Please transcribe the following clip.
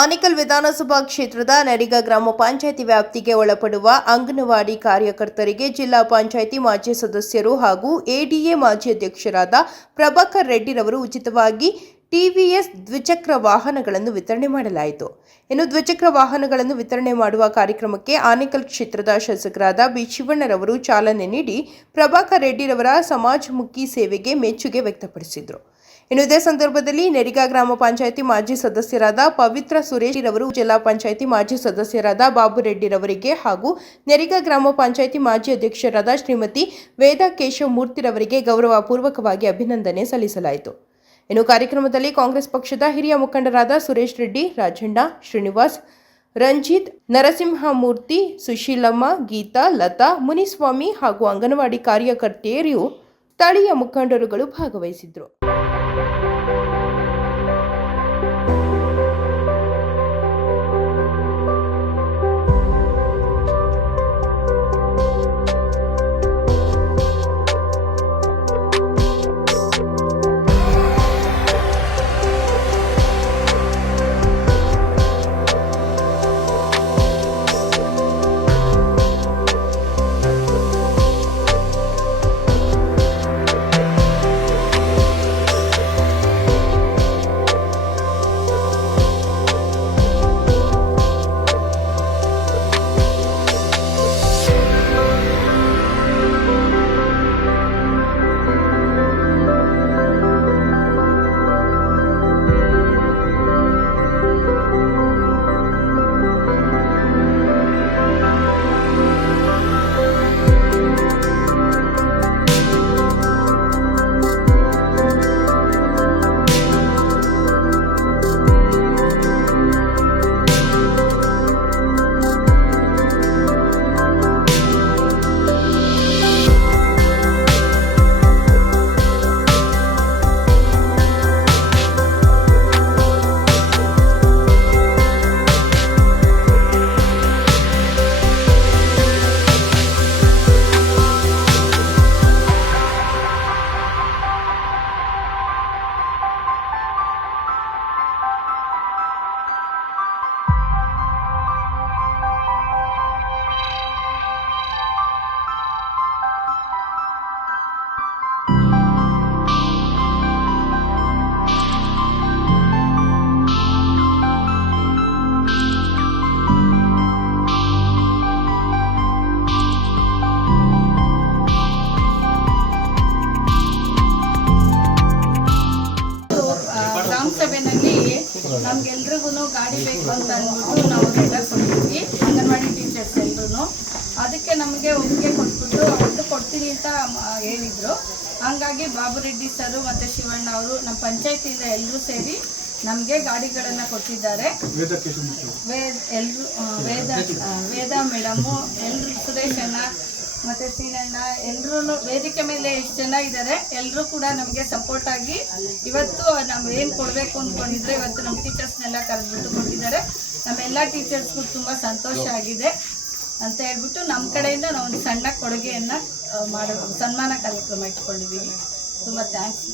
ಆನೇಕಲ್ ವಿಧಾನಸಭಾ ಕ್ಷೇತ್ರದ ನಡಿಗ ಗ್ರಾಮ ಪಂಚಾಯಿತಿ ವ್ಯಾಪ್ತಿಗೆ ಒಳಪಡುವ ಅಂಗನವಾಡಿ ಕಾರ್ಯಕರ್ತರಿಗೆ ಜಿಲ್ಲಾ ಪಂಚಾಯಿತಿ ಮಾಜಿ ಸದಸ್ಯರು ಹಾಗೂ ಎಡಿಎ ಮಾಜಿ ಅಧ್ಯಕ್ಷರಾದ ಪ್ರಭಾಕರ್ ರೆಡ್ಡಿರವರು ಉಚಿತವಾಗಿ ಟಿವಿಎಸ್ ದ್ವಿಚಕ್ರ ವಾಹನಗಳನ್ನು ವಿತರಣೆ ಮಾಡಲಾಯಿತು. ಇನ್ನು ದ್ವಿಚಕ್ರ ವಾಹನಗಳನ್ನು ವಿತರಣೆ ಮಾಡುವ ಕಾರ್ಯಕ್ರಮಕ್ಕೆ ಆನೇಕಲ್ ಕ್ಷೇತ್ರದ ಶಾಸಕರಾದ ಬಿ ಶಿವಣ್ಣರವರು ಚಾಲನೆ ನೀಡಿ ಪ್ರಭಾಕರ್ ರೆಡ್ಡಿರವರ ಸಮಾಜಮುಖಿ ಸೇವೆಗೆ ಮೆಚ್ಚುಗೆ ವ್ಯಕ್ತಪಡಿಸಿದರು. ಇನ್ನು ಇದೇ ಸಂದರ್ಭದಲ್ಲಿ ನೆರಿಗಾ ಗ್ರಾಮ ಪಂಚಾಯಿತಿ ಮಾಜಿ ಸದಸ್ಯರಾದ ಪವಿತ್ರ ಸುರೇಶ್ ರವರು, ಜಿಲ್ಲಾ ಪಂಚಾಯಿತಿ ಮಾಜಿ ಸದಸ್ಯರಾದ ಬಾಬು ರೆಡ್ಡಿರವರಿಗೆ ಹಾಗೂ ನೆರಿಗಾ ಗ್ರಾಮ ಪಂಚಾಯಿತಿ ಮಾಜಿ ಅಧ್ಯಕ್ಷರಾದ ಶ್ರೀಮತಿ ವೇದಾ ಕೇಶವಮೂರ್ತಿರವರಿಗೆ ಗೌರವಪೂರ್ವಕವಾಗಿ ಅಭಿನಂದನೆ ಸಲ್ಲಿಸಲಾಯಿತು. ಇನ್ನು ಕಾರ್ಯಕ್ರಮದಲ್ಲಿ ಕಾಂಗ್ರೆಸ್ ಪಕ್ಷದ ಹಿರಿಯ ಮುಖಂಡರಾದ ಸುರೇಶ್ ರೆಡ್ಡಿ, ರಾಜಣ್ಣ, ಶ್ರೀನಿವಾಸ್, ರಂಜಿತ್, ನರಸಿಂಹಮೂರ್ತಿ, ಸುಶೀಲಮ್ಮ, ಗೀತಾ, ಲತಾ, ಮುನಿಸ್ವಾಮಿ ಹಾಗೂ ಅಂಗನವಾಡಿ ಕಾರ್ಯಕರ್ತೆಯರು, ಸ್ಥಳೀಯ ಮುಖಂಡರುಗಳು ಭಾಗವಹಿಸಿದ್ರು. ನಮ್ಗೆಲ್ರಿಗೂ ಗಾಡಿ ಬೇಕು ಅಂತ ಅಂದ್ಬಿಟ್ಟು ನಾವು ಲೆಟರ್ ಕೊಟ್ಟಿದ್ವಿ ಅಂಗನವಾಡಿ ಟೀಚರ್ಸ್ ಎಲ್ಲರೂ. ಅದಕ್ಕೆ ನಮಗೆ ಒಪ್ಪಿಗೆ ಕೊಟ್ಬಿಟ್ಟು ಅವ್ರದ್ದು ಕೊಡ್ತೀನಿ ಅಂತ ಹೇಳಿದರು. ಹಾಗಾಗಿ ಬಾಬು ರೆಡ್ಡಿ ಸರು ಮತ್ತು ಶಿವಣ್ಣ ಅವರು ನಮ್ಮ ಪಂಚಾಯತಿಯಿಂದ ಎಲ್ಲರೂ ಸೇರಿ ನಮಗೆ ಗಾಡಿಗಳನ್ನು ಕೊಟ್ಟಿದ್ದಾರೆ. ವೇದಾ ಮೇಡಮು, ಎಲ್ಲರೂ, ಸುರೇಶ್ ಅಣ್ಣ ಮತ್ತು ಸೀನಣ್ಣ, ಎಲ್ಲರೂ ವೇದಿಕೆ ಮೇಲೆ ಎಷ್ಟು ಜನ ಇದ್ದಾರೆ, ಎಲ್ಲರೂ ಕೂಡ ನಮಗೆ ಸಪೋರ್ಟ್ ಆಗಿ ಇವತ್ತು ನಾವು ಏನು ಕೊಡಬೇಕು ಅಂದ್ಕೊಂಡಿದ್ರೆ ಇವತ್ತು ನಮ್ಮ ಟೀಚರ್ಸ್ನೆಲ್ಲ ಕರೆದ್ಬಿಟ್ಟು ಕೊಟ್ಟಿದ್ದಾರೆ. ನಮ್ಮೆಲ್ಲ ಟೀಚರ್ಸ್ಗೂ ತುಂಬ ಸಂತೋಷ ಆಗಿದೆ ಅಂತ ಹೇಳ್ಬಿಟ್ಟು ನಮ್ಮ ಕಡೆಯಿಂದ ನಾವು ಒಂದು ಸಣ್ಣ ಕೊಡುಗೆಯನ್ನು ಮಾಡೋ ಸನ್ಮಾನ ಕಾರ್ಯಕ್ರಮ ಇಟ್ಕೊಂಡಿದ್ದೀವಿ. ತುಂಬ ಥ್ಯಾಂಕ್ಸ್.